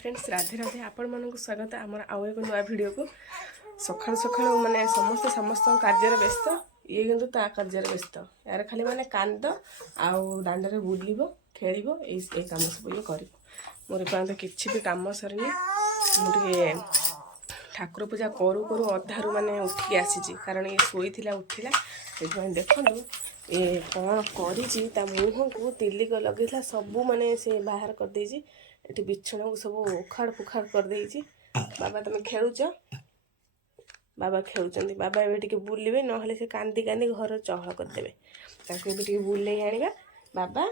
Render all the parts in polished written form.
Friends Radhe Radhe आपण मानक स्वागत आमर आउ एक नुआ वीडियो को सखा सखा माने समस्त कार्य व्यस्त ये किंतु ता कार्य व्यस्त यार खाली माने कांद आउ दांडे बुलिबो खेलिबो ए काम सब ये कर मोर पर्यंत किछि भी काम सरनी मुझे ठाकुर पूजा करू करू अधारू माने उठिक आसी कारण ये शोला उठिला देखु ये कौन कर मुह को तिलिक लगे सबू माने से बाहर कर देजी एटी बिछण को सब उखाड़ पुखाड़ कर देजी बाबा तुम खेलुच बाबा खेलुचंदी बाबा एबे टिके बुलिबे नहले से कांदी कांदी घर चहल करदेबे ताको एबे टिके बुलेई आनिबा बाबा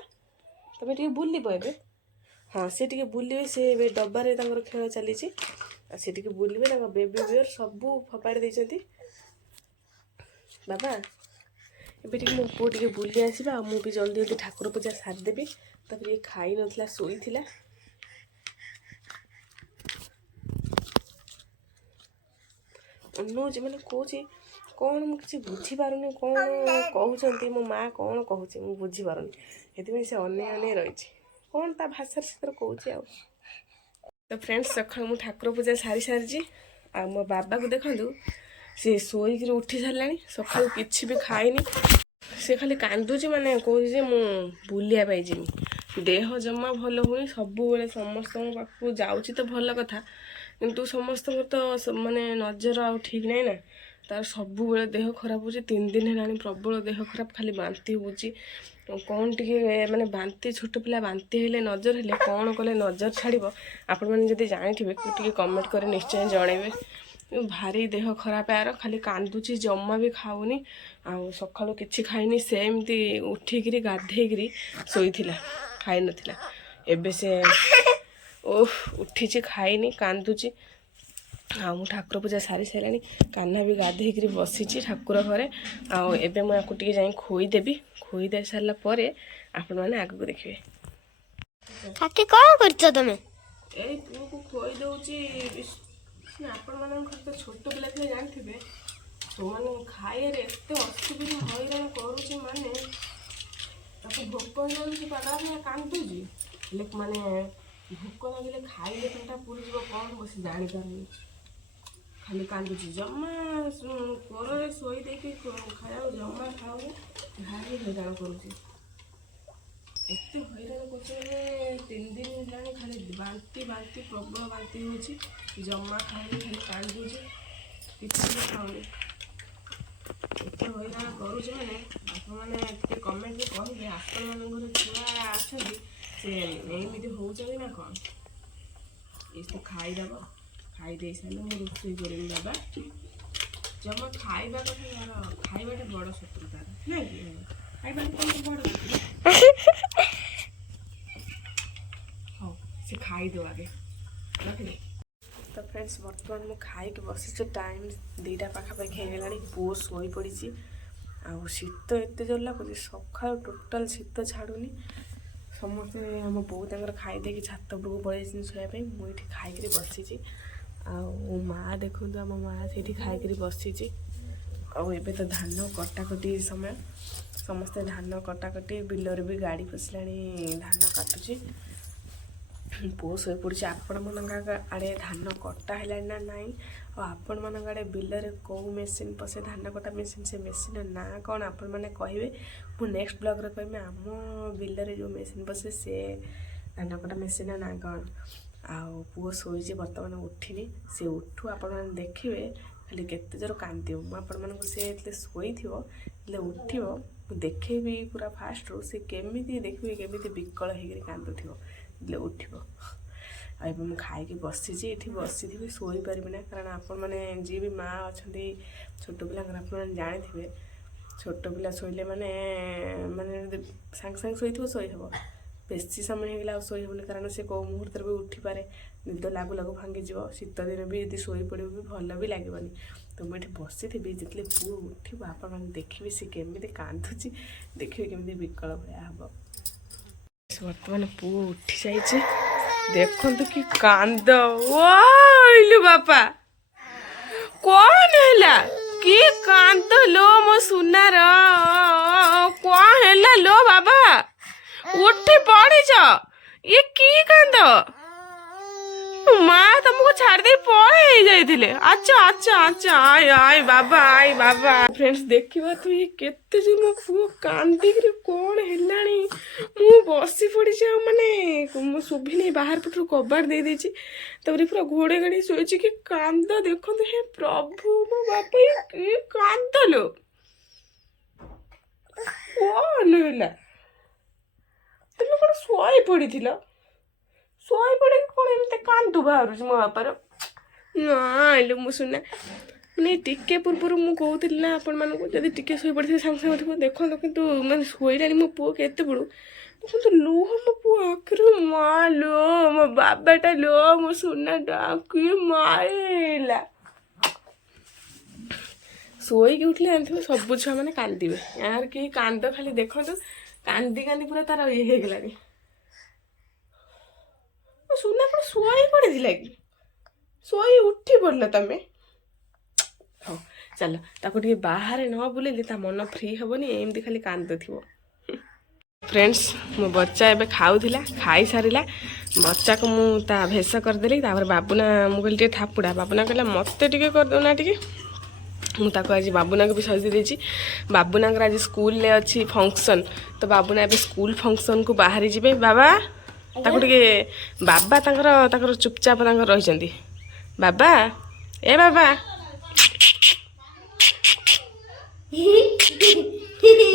तुम टिके बुलिबो एबे हाँ से टिके बुलिबे से एबे डब्बारे तांकर खेल चली से टिके बुलिबे तांकर बेबी बियर सबू फपाड़ी देइचंती बाबा एबे टिके मो पो टिके बुली आसीबा मु भी जल्दी जल्दी ठाकुर पूजा सार देबी तापर ये खाई नथला सोईथिला नौचे मैंने कौच कौन मुझे बुझीपारे कौन कहते मो माँ कौन कहूँ मुझे बुझीपारे से अने रही कौन ता भाषा से कौचे आ तो फ्रेंड्स सका मुझे ठाकुर पूजा सारी सारी आ मो बाबा को देखु सी शोक उठी सारा सका कि भी खाईनी से खाली कांदुची माने कहे मु बुलिया जीमी देह जमा भल हो सब समस्त पाखु जाऊँगी तो भल कथा किंतु समस्त तो माने नजर आ ठीक नहीं ना तार सब देह खराब हो 3 दिन है प्रबल देह खराब खाली बांती हो कौन टी माने बांती छोट पिला बांती हेले नजर हेले कौन कले नजर छाड़ब आपण मैंने जब जानी टे कमेंट कर निश्चय जनइबे भारी देह खराब यार खाली कांदुची जमा भी खाऊनी आउ सकाळु किछि खाइनी सेमती उठिकी गाधेकी शोईथिला खाई नथिला एबे से ओह उठी खाईनी कांदुची आउ ठाकुर पूजा सारी सारे कान्हा भी गाधेकी बसी ठाकुर घरे आउ एबे मु याकु टिके जाई खोईदेवी खोईदे सारा पर आपण मैंने आगू देखिए काकी कौन करछ तमे ए पुओ को खोई दउची आपण मान तो छोट पिला थे जानथिबे तो माने खाए रे एते असुविधा हैरान करूची माने ताको भोक जाउची पागला भया कांदुची लेक माने भोक लगे खाइले पेटा पूरी जीव कौन बस जानी पारनी खाली कांदुची जमा कोरे शोई देके खाया जमा खाऊ भारी हैरान करूची एते हैरान करछे 3 दिन हेलानी खाली बांती बांती प्रबल बांती होची जमा खाऊनी खाली कांदुची किछि भी खाऊनी एते हैरान करूची माने आपण माने कमेंट में कहिबे आपण मानकर छुआ आछंती से एमती होचंदी ना कौन ये खाईदेव खाई सारे मुझे रोषे कर बाबा जमा खाइबा कथा यार खाइबाटा बड़ शत्रुता ना कि खाइबा कौन बड़ हाँ से खाईदेव आगे रखिदे तो फ्रेंड्स बर्तमान मुझे खाई बसी टाइम 2टा पाखापाखि होगा पुओ शोई पड़ी आउ शीत एत जोर लगुच सका टोटाल शीत छाड़ूनी समस्ते आम बो तर खाईदे छात उपरक पड़े शोयापी मुझे खाई बसी आउ माँ देखो आम माँ से खाई बसी आबे तो धान कटाकटी समय समस्ते धान कटाकटी बिलर भी गाड़ी पशिला धान काटुची पुओ शोई पड़ी आपण मान आड़े धान कटा है ना नाई आपण मान आड़े बिलर कौ मेसीन पशे धान कटा मेसीन से मेसीन ना कौन आपण मैंने कहे मुझे नेक्स्ट ब्लॉग रे कहमी आम बिलर जो मेसीन पशे से धान कटा मेसीन ना कौन आउ पुओ शोई बर्तमान उठिनी से उठू आपण मैंने देखिए खाली केते जोर कांदियो आपण मानक से शोई उठो देखेबी पूरा फास्ट रू से केमी देखिए केमी विकल होकर कांदुथिबो उठो मुझे खाई बसी ये बसी थी शोई पारि ना कारण आपण मैंने जी भी माँ अच्छा छोट पिला जानी छोट पिला शोले माने माने सांग सांग शोई शोई हे बेसी समय होगा शोई हेनी कारण से कौ मुहूर्त भी उठी पारे निद लागू लागू भांगी जीव शीत दिन भी यदि शोई पड़े भी भल भी लगे तो मुझे बसी थी जितने पुओ उठो आपण मैंने देखिए सी केमी कांदुची देखिए केमी विकल भाया हम बर्तमान पुओ उठी जाइए देखु कि कांद ओलु बापा कौन है कि कांद लो मो सुनार कौन है लो बाबा उठी पड़ी ये की कांद ପୁଅକୁ ଛାଡ଼ି ଦେଇ ପଳେଇ ଯାଇଥିଲେ। ଆଚ୍ଛା ଆଚ୍ଛା ଆଚ୍ଛା ଆଏ ଆଏ ବାବା ଆଏ ବାବା। ଫ୍ରେଣ୍ଡସ୍ ଦେଖିବା ତୁ କେତେ ଯେ ମୋ ପୁଅ କାନ୍ଦିକିରି କ'ଣ ହେଲାଣି। ମୁଁ ବସି ପଡ଼ିଛି ଆଉ ମାନେ ମୁଁ ଶୁଭିନି ବାହାର ପଟରୁ କବାଟ ଦେଇଦେଇଛି। ତାପରେ ପୁରା ଘୋଡ଼େଇ ଘାଡ଼େଇ ଶୋଇଛି କି କାନ୍ଦ ଦେଖନ୍ତୁ। ହେ ପ୍ରଭୁ ମୋ ବାପା କି କାନ୍ଦ ଲୋ। କ'ଣ ହେଲା ତୁମେ କ'ଣ ଶୋଇ ପଡ଼ିଥିଲ? ଶୋଇ ପଡ଼ିକି କ'ଣ ଏମିତି କାନ୍ଦୁ ବାହାରୁଛି ମୋ ବାପାର? ନାଇଲୋ ମୁଁ ଶୁଣିନା ମାନେ ଟିକେ ପୂର୍ବରୁ ମୁଁ କହୁଥିଲି ନା ଆପଣମାନଙ୍କୁ ଯଦି ଟିକେ ଶୋଇ ପଡ଼ିଥିବେ ସାଙ୍ଗେ ସାଙ୍ଗେ ଉଠିବ। ଦେଖନ୍ତୁ କିନ୍ତୁ ମାନେ ଶୋଇଲାଣି ମୋ ପୁଅ କେତେ ବେଳୁ। ଦେଖନ୍ତୁ ଲୁହ ମୋ ପୁଅ ଆଖିରୁ। ମା ଲୋ ମୋ ବାବାଟା ଲୋ ମୋ ସୁନାଟା କି ମାଇଲା। ଶୋଇକି ଉଠିଲେ ଜାଣିଥିବ ସବୁ ଛୁଆମାନେ କାନ୍ଦିବେ। ୟାର କି କାନ୍ଦ ଖାଲି ଦେଖନ୍ତୁ କାନ୍ଦି କାନ୍ଦି ପୁରା ତାର ଇଏ ହେଇଗଲାଣି। ସୁନା କ'ଣ ଶୋଇ ପଡ଼ିଥିଲା କି? ଶୋଇ ଉଠି ପଡ଼ିଲ ତମେ? ହଉ ଚାଲ ତାକୁ ଟିକେ ବାହାରେ ନ ବୁଲେଇଲେ ତା ମନ ଫ୍ରି ହେବନି। ଏମିତି ଖାଲି କାନ୍ଦୁଥିବ। ଫ୍ରେଣ୍ଡସ୍ ମୋ ବଚ୍ଚା ଏବେ ଖାଉଥିଲା, ଖାଇସାରିଲା। ବଚ୍ଚାକୁ ମୁଁ ତା ଭେଷ କରିଦେଲି। ତାପରେ ବାବୁନା ମୁଁ କହିଲି ଟିକେ ଥାପୁଡ଼ା। ବାବୁନା କହିଲା ମୋତେ ଟିକେ କରିଦେଉନା ଟିକେ। ମୁଁ ତାକୁ ଆଜି ବାବୁନାକୁ ବି ସଜେଇ ଦେଇଛି। ବାବୁନାଙ୍କର ଆଜି ସ୍କୁଲରେ ଅଛି ଫଙ୍କସନ୍। ତ ବାବୁନା ଏବେ ସ୍କୁଲ ଫଙ୍କସନ୍କୁ ବାହାରି ଯିବେ। ବାବା ତାକୁ ଟିକେ ବାବା ତାଙ୍କର ଚୁପଚାପ ତାଙ୍କର ରହିଛନ୍ତି। ବାବା ଏ ବାବା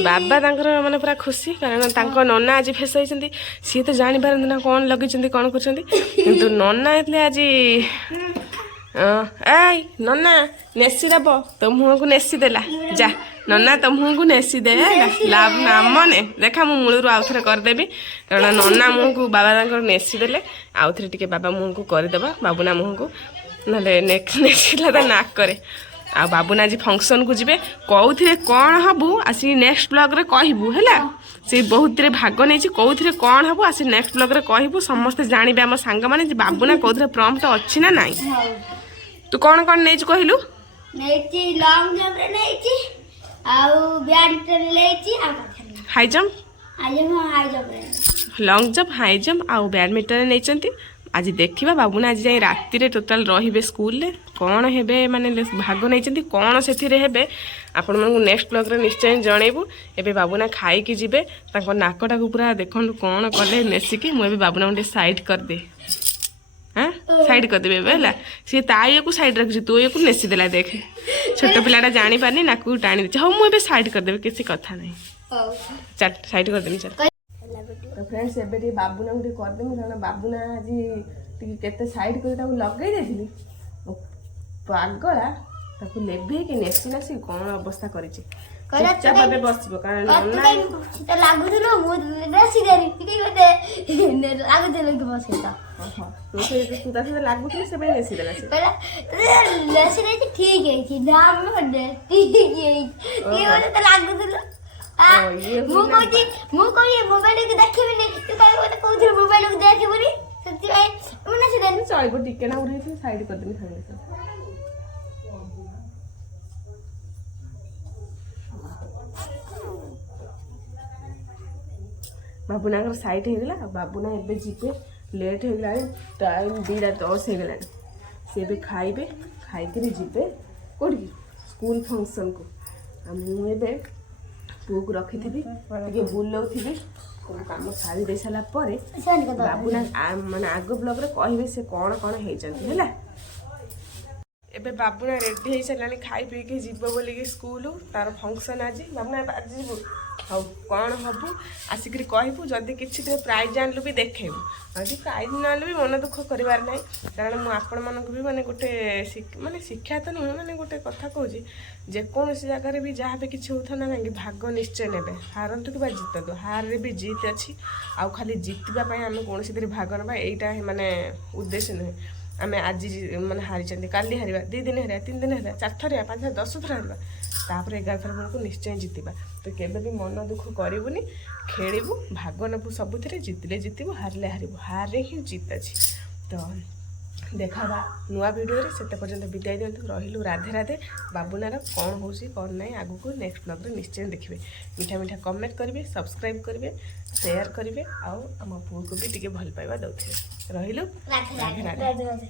ବାବା ତାଙ୍କର ମାନେ ପୁରା ଖୁସି କାରଣ ତାଙ୍କ ନନା ଆଜି ଫେସ ହେଇଛନ୍ତି। ସିଏ ତ ଜାଣିପାରନ୍ତି ନା କ'ଣ ଲଗେଇଛନ୍ତି କ'ଣ କରିଛନ୍ତି। କିନ୍ତୁ ନନା ହେଇଥିଲେ ଆଜି ଏଇ ନନା ନେସି ଦେବ ତୋ ମୁହଁକୁ ନେସି ଦେଲା। ଯା ନନା ତୋ ମୁହଁକୁ ନେସି ଦେ ଲାଭ ନାମନେ ଦେଖା ମୁଁ ମୂଳରୁ ଆଉ ଥରେ କରିଦେବି। କାରଣ ନନା ମୁହଁକୁ ବାବା ତାଙ୍କର ନେସି ଦେଲେ ଆଉ ଥରେ ଟିକେ ବାବା ମୁହଁକୁ କରିଦେବା ବାବୁନା ମୁହଁକୁ। ନହେଲେ ନେସିଲା ତା ନାକରେ। ଆଉ ବାବୁନା ଆଜି ଫଙ୍କସନ୍କୁ ଯିବେ। କେଉଁଥିରେ କ'ଣ ହବୁ ଆସିକି ନେକ୍ସଟ ବ୍ଲଗ୍ରେ କହିବୁ ହେଲା। ସେ ବହୁତରେ ଭାଗ ନେଇଛି। କେଉଁଥିରେ କ'ଣ ହବୁ ଆସିକି ନେକ୍ସଟ ବ୍ଲଗ୍ରେ କହିବୁ। ସମସ୍ତେ ଜାଣିବେ ଆମ ସାଙ୍ଗମାନେ ଯେ ବାବୁନା କେଉଁଥିରେ ପ୍ରମ୍ପ୍ଟ ଅଛି ନା ନାହିଁ। ତୁ କ'ଣ କ'ଣ ନେଇଛୁ କହିଲୁ? ନେଇଛି ଲଙ୍ଗ ଜମ୍ପରେ ନେଇଛି ଆଉ ବ୍ୟାଡମିଣ୍ଟନ ନେଇଛି ଆଉ ହାଇ ଜମ୍ପ ହାଇ ଜମ୍ପରେ ଲଙ୍ଗ ଜମ୍ପ ହାଇ ଜମ୍ପ ଆଉ ବ୍ୟାଡମିଣ୍ଟନ ନେଇଛନ୍ତି। ଆଜି ଦେଖିବା ବାବୁନା ଆଜି ଯାଇ ରାତିରେ ଟୋଟାଲ ରହିବେ ସ୍କୁଲରେ। କ'ଣ ହେବେ ମାନେ ଭାଗ ନେଇଛନ୍ତି କ'ଣ ସେଥିରେ ହେବେ ଆପଣମାନଙ୍କୁ ନେକ୍ସଟ ବ୍ଲଗ୍ରେ ନିଶ୍ଚୟ ଜଣେଇବୁ। ଏବେ ବାବୁନା ଖାଇକି ଯିବେ। ତାଙ୍କ ନାକଟାକୁ ପୁରା ଦେଖନ୍ତୁ କ'ଣ କଲେ ନେସିକି। ମୁଁ ଏବେ ବାବୁନାଙ୍କୁ ଟିକେ ସାଇଡ୍ କରିଦେ। ହଁ ସାଇଡ୍ କରିଦେବେ ଏବେ ହେଲା। ସିଏ ତା ଇଏକୁ ସାଇଡ୍ ରଖିଛି ତୋ ଇଏକୁ ନେସି ଦେଲା। ଦେଖେ ଛୋଟ ପିଲାଟା ଜାଣିପାରୁନି ନାକୁ ଟାଣି ଦେଇଛି। ହଉ ମୁଁ ଏବେ ସାଇଡ୍ କରିଦେବି କିଛି କଥା ନାହିଁ। ଚାଲ ସାଇଡ୍ କରିଦେବି ଚାଲ। ତ ଫ୍ରେଣ୍ଡସ୍ ଏବେ ଟିକେ ବାବୁନାକୁ ଟିକେ କରିଦେବି କାରଣ ବାବୁନା ଆଜି ଟିକେ କେତେ ସାଇଡ୍ କରି ତାକୁ ଲଗେଇ ଦେଇଥିଲି। ପାଗଳା ତାକୁ ଲେଭେଇକି ନେସି ନାସି କ'ଣ ଅବସ୍ଥା କରିଛି। ଚୁପଚାପ ଏବେ ବସିବ କାରଣ ଲାଗୁଥିଲୁ ମୁଁ ବେଶୀ ଦେରି ଲାଗୁଥିଲୁ କି ବସେଇତ ତୁ ତା ସହିତ ଲାଗୁଥିଲି ସେ ପାଇଁ ନେସି ଦେଲା। ସେ ବେଶୀ ଦେଇଛି ଠିକ ହେଇଛି ନା ଠିକ ହେଇଛି ଲାଗୁଥିଲୁ। ମୁଁ କହୁଛି ମୋବାଇଲକୁ ଦେଖିବିନି ତୁ କହିବୁ ମତେ କହୁଥିଲୁ ମୋବାଇଲକୁ ଦେଖିବୁନି ସେଥିପାଇଁ ମୁଁ ନା ସେ ଚଳିବ ଟିକେ ନା ଉଠେଇଥିଲି ସାଇଡ୍ କରିଦେବି ସାଙ୍ଗେ ସାଙ୍ଗେ। ବାବୁନାଙ୍କର ସାଇଟ୍ ହେଇଗଲା। ଆଉ ବାବୁନା ଏବେ ଯିବେ ଲେଟ୍ ହେଇଗଲାଣି ଟାଇମ୍ 2:10 ହେଇଗଲାଣି। ସେ ଏବେ ଖାଇବେ ଖାଇକିରି ଯିବେ କେଉଁଠିକି ସ୍କୁଲ ଫଙ୍କସନ୍କୁ। ଆଉ ମୁଁ ଏବେ ପୁଅକୁ ରଖିଥିବି ଟିକେ ବୁଲଉଥିବି। ସବୁ କାମ ସାରି ଦେଇ ସାରିଲା ପରେ ବାବୁନା ମାନେ ଆଗ ବ୍ଲଗ୍ରେ କହିବେ ସେ କ'ଣ କ'ଣ ହେଇଛନ୍ତି ହେଲା। ଏବେ ବାବୁନା ରେଡ଼ି ହେଇସାରିଲାଣି ଖାଇ ପିଇକି ଯିବ ବୋଲିକି ସ୍କୁଲ। ତାର ଫଙ୍କସନ୍ ଆଜି। ବାବୁନା ଆଜି ଯିବୁ। ହଉ କ'ଣ ହବୁ ଆସିକିରି କହିବୁ। ଯଦି କିଛିଥିରେ ପ୍ରାଇଜ୍ ଆଣିଲୁ ବି ଦେଖେଇବୁ। ଯଦି ପ୍ରାଇଜ୍ ନ ଆଣିଲୁ ବି ମନ ଦୁଃଖ କରିବାର ନାହିଁ। କାରଣ ମୁଁ ଆପଣମାନଙ୍କୁ ବି ମାନେ ଗୋଟେ ମାନେ ଶିକ୍ଷା ତ ନୁହେଁ ମାନେ ଗୋଟେ କଥା କହୁଛି ଯେକୌଣସି ଜାଗାରେ ବି ଯାହା ବି କିଛି ହେଉଥାଉ ନା କାହିଁକି ଭାଗ ନିଶ୍ଚୟ ନେବେ। ହାରନ୍ତୁ କିମ୍ବା ଜିତନ୍ତୁ ହାରରେ ବି ଜିତ୍ ଅଛି। ଆଉ ଖାଲି ଜିତିବା ପାଇଁ ଆମେ କୌଣସିଥିରେ ଭାଗ ନେବା ଏଇଟା ମାନେ ଉଦ୍ଦେଶ୍ୟ ନୁହେଁ। ଆମେ ଆଜି ମାନେ ହାରିଛନ୍ତି କାଲି ହାରିବା 2 ଦିନ ହାରିବା 3 ଦିନ ହାରିବା 4 ଥର ହାରିବା 5 ଥର 10 ଥର ହାରିବା ତାପରେ 11 ଥର ବେଳକୁ ନିଶ୍ଚୟ ଜିତିବା। ତ କେବେ ବି ମନ ଦୁଃଖ କରିବୁନି। ଖେଳିବୁ ଭାଗ ନେବୁ ସବୁଥିରେ। ଜିତିଲେ ଜିତିବୁ ହାରିଲେ ହାରିବୁ। ହାରରେ ହିଁ ଜିତ୍ ଅଛି। ତ ଦେଖାବା ନୂଆ ଭିଡ଼ିଓରେ। ସେତେ ପର୍ଯ୍ୟନ୍ତ ବିଦାୟ ଦିଅନ୍ତୁ। ରହିଲୁ ରାଧେ ରାଧେ। ବାବୁନାର କ'ଣ ହେଉଛି କ'ଣ ନାହିଁ ଆଗକୁ ନେକ୍ସଟ ବ୍ଲଗ୍ରେ ନିଶ୍ଚୟ ଦେଖିବେ। ମିଠା ମିଠା କମେଣ୍ଟ କରିବେ ସବସ୍କ୍ରାଇବ୍ କରିବେ ସେୟାର କରିବେ ଆଉ ଆମ ପୁଅକୁ ବି ଟିକେ ଭଲ ପାଇବା ଦେଉଥିବେ। ରହିଲୁ ରାଧେ ରାଧେ।